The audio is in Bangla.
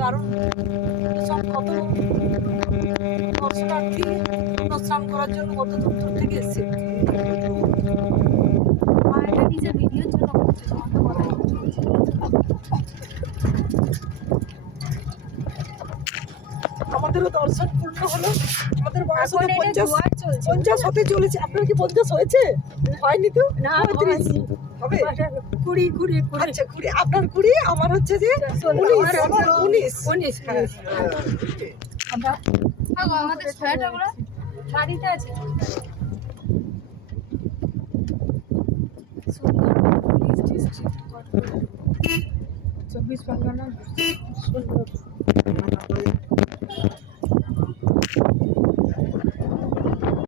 দারুণ কত দর্শনার্থী স্নান করার জন্য কত দূর দূর থেকে এসছে। এটা নিজের ভিডিওর জন্য করছে, আমাদেরও দর্শন পূর্ণ হলো। আমাদের বয়স এখন এটা 50 হতে চলেছে। আপনার কি 50 হয়েছে? হয়নি তো? না, 35 হবে। 20 আচ্ছা 20, আপনার 20, আমার হচ্ছে যে 19। হ্যাঁ। আমাদের ছয়াটাগুলো বাড়িতে আছে। সুন্দর 24 পরগনা সুন্দর।